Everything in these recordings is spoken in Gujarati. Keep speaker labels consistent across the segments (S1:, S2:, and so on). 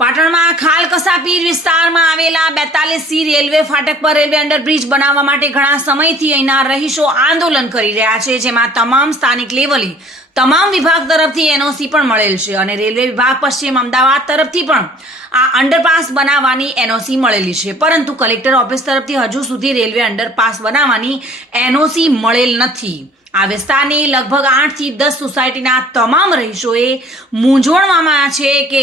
S1: પાટણમાં ખાલ કસાપીર વિસ્તારમાં આવેલા બેતાલીસ સી રેલવે ફાટક પર રેલવે અંડરબ્રિજ બનાવવા માટે ઘણા સમયથી અહીંના રહીશો આંદોલન કરી રહ્યા છે, જેમાં તમામ સ્થાનિક લેવલે તમામ વિભાગ તરફથી એનઓસી પણ મળેલ છે અને રેલવે વિભાગ પશ્ચિમ અમદાવાદ તરફથી પણ આ અંડરપાસ બનાવવાની એનઓસી મળેલી છે. પરંતુ કલેક્ટર ઓફિસ તરફથી હજુ સુધી રેલવે અંડરપાસ બનાવવાની એનઓસી મળેલ નથી. આ વિસ્તારની લગભગ આઠથી દસ સોસાયટીના તમામ રહીશોએ મૂંઝવણમાં છે કે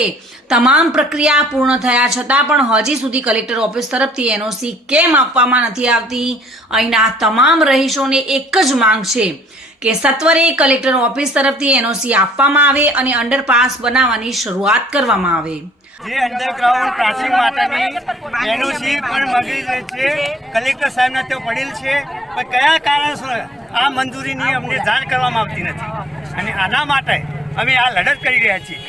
S1: તમામ પ્રક્રિયા પૂર્ણ થયા છતાં પણ હજી સુધી કલેક્ટર ઓફિસ તરફથી એનઓસી કેમ આપવામાં નથી આવતી? અહીંના તમામ રહીશોને એક જ માંગ છે કે સત્વરે કલેક્ટર ઓફિસ તરફથી એનઓસી આપવામાં આવે અને અંડરપાસ બનાવવાની શરૂઆત કરવામાં આવે.
S2: જે અંડરગ્રાઉન્ડ ક્રોસિંગ માટેની એનઓસી પણ મળી છે. કલેક્ટર સાહેબને ત્યાં પડેલ છે. પણ કયા કારણસર આ મંજૂરીની અમને જાણ કરવામાં આવતી નથી. અને આના માટે અમે આ લડત કરી રહ્યા છીએ.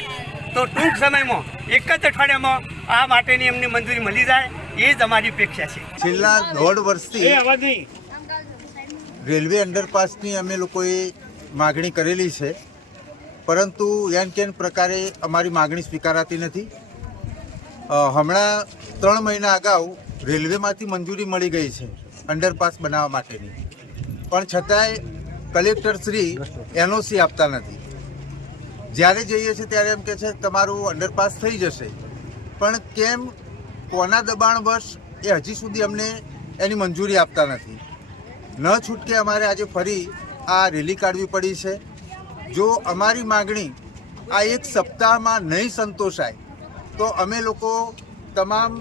S2: તો ટૂંક સમયમાં એક જ અઠવાડિયામાં આ માટેની અમને મંજૂરી મળી જાય એ જ અમારી અપેક્ષા છે.
S3: છેલ્લા દોઢ વર્ષથી
S2: એ
S3: રેલવે અંડરપાસની અમે લોકોએ માગણી કરેલી છે પરંતુ એન કેન પ્રકારે અમારી માગણી સ્વીકારાતી નથી. હમણાં ત્રણ મહિના અગાઉ રેલવેમાંથી મંજૂરી મળી ગઈ છે અંડરપાસ બનાવવા માટેની. પણ છતાંય કલેક્ટર શ્રી એનઓસી આપતા નથી. જ્યારે જઈએ છીએ ત્યારે એમ કે છે, તમારું અંડરપાસ થઈ જશે. પણ કેમ કોના દબાણવશ એ હજી સુધી અમને એની મંજૂરી આપતા નથી. ન છૂટકે અમારે આજે ફરી આ રેલી કાઢવી પડી છે. જો અમારી માગણી આ એક સપ્તાહમાં નહીં સંતોષાય, તો અમે લોકો તમામ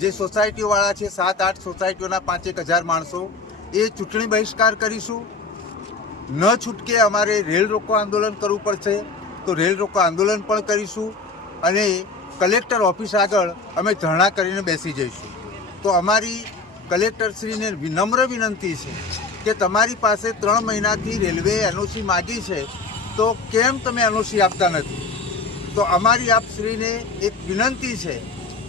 S3: જે સોસાયટીવાળા છે, સાત, આઠ સોસાયટીઓના પાંચેક હજાર માણસો એ ચૂંટણી બહિષ્કાર કરીશું. ન છૂટકે અમારે રેલ રોકો આંદોલન કરવું પડશે. તો રેલ રોકો આંદોલન પણ કરીશું અને કલેક્ટર ઓફિસ આગળ અમે ધરણા કરીને બેસી જઈશું. તો અમારી કલેક્ટરશ્રીને વિનમ્ર વિનંતી છે કે તમારી પાસે ત્રણ મહિનાથી રેલવે એનઓસી માગી છે, તો કેમ તમે એનઓસી આપતા નથી? તો અમારી આપશ્રીને એક વિનંતી છે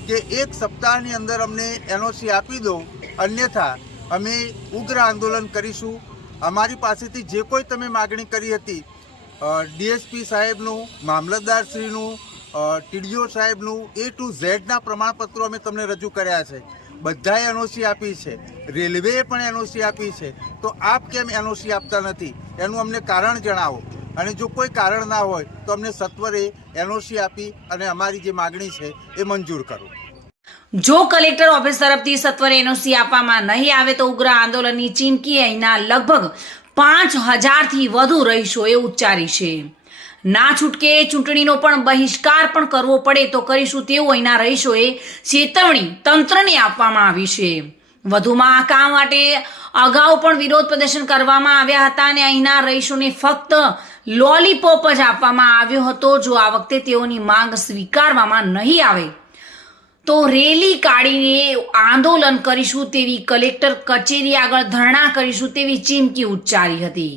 S3: કે એક સપ્તાહની અંદર અમને એનઓસી આપી દો, અન્યથા અમે ઉગ્ર આંદોલન કરીશું. અમારી પાસેથી જે કોઈ તમે માગણી કરી હતી ડીએસપી સાહેબનું મામલતદારશ્રીનું ટીડીઓ સાહેબનું એ ટુ ઝેડના પ્રમાણપત્રો અમે તમને રજૂ કર્યા છે. બધાએ એનઓસી આપી છે. રેલવેએ પણ એનઓસી આપી છે. તો આપ કેમ એનઓસી આપતા નથી? એનું અમને કારણ જણાવો. અને જો કોઈ કારણ ના હોય, તો અમને સત્વરે એનઓસી આપી અને અમારી જે માગણી છે એ મંજૂર કરો.
S1: જો કલેક્ટર ઓફિસ તરફથી સત્વરે એનઓસી આપવામાં નહીં આવે તો ઉગ્ર આંદોલનની ચીમકી અહીંના લગભગ પાંચ હજારથી વધુ રહીશોએ ઉચ્ચારી છે. ના છૂટકે ચૂંટણીનો પણ બહિષ્કાર પણ કરવો પડે તો કરીશું તેવું અહીંના રહીશોએ ચેતવણી તંત્રને આપવામાં આવી છે. વધુમાં આ કામ માટે અગાઉ પણ વિરોધ પ્રદર્શન કરવામાં આવ્યા હતા અને અહીંના રહીશોને ફક્ત લોલીપોપ જ આપવામાં આવ્યો હતો. જો આ વખતે તેઓની માંગ સ્વીકારવામાં નહીં આવે તો રેલી કાઢીને આંદોલન કરીશું તેવી કલેક્ટર કચેરી આગળ ધરણા કરીશું તેવી ચીમકી ઉચ્ચારી હતી.